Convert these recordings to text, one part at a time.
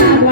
Yeah.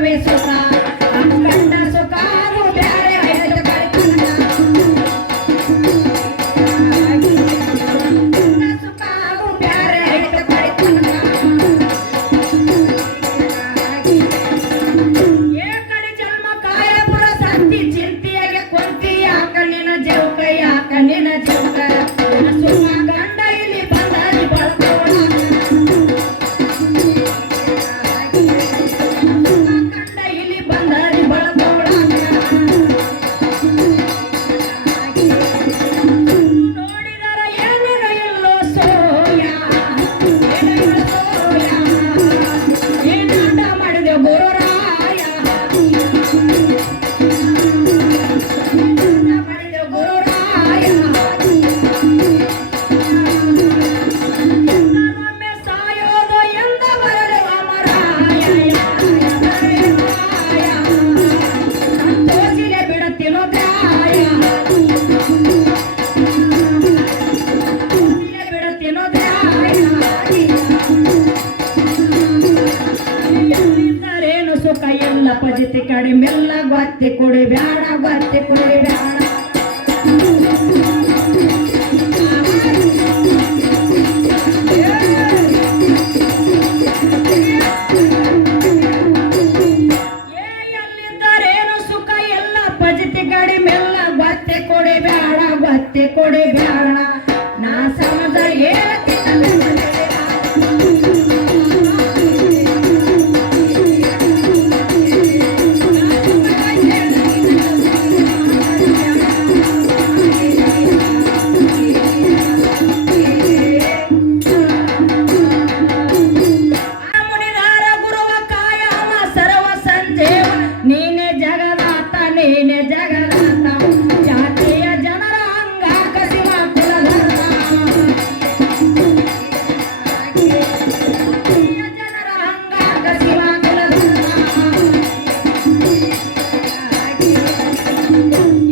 Parabéns, professor. ಬತ್ತಿ ಕೊಡಿ ಬ್ಯಾಡ ಬತ್ತಿ ಕೊಡಿ ಬ್ಯಾಡ. ಕೊಡಿ ಬ್ಯಾಡ ಬತ್ತೆ ಕೊಡಿ ಬ್ಯಾಡ. ನಾ ಸಮದ ಏನ ನೀನೆ ಜಗದಾತ ನೀನೆ ಜಗದಾತ. ಜಾತಿಯ ಜನರ ಅಂಗ, ಕಸಿವ ಜನರ ಅಂಗ, ಕಸಿವ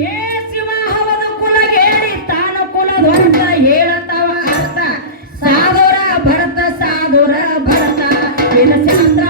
ಏ ಶಿವ ಹವದ ತಾನ ತಾನು ಕುಲದೊಂದ ಹೇಳತವ ಅರ್ಥ. ಸಾಧುರ ಭರತ ಸಾಧುರ ಭರತ. ವಿನಶಾಸ್ತ್ರ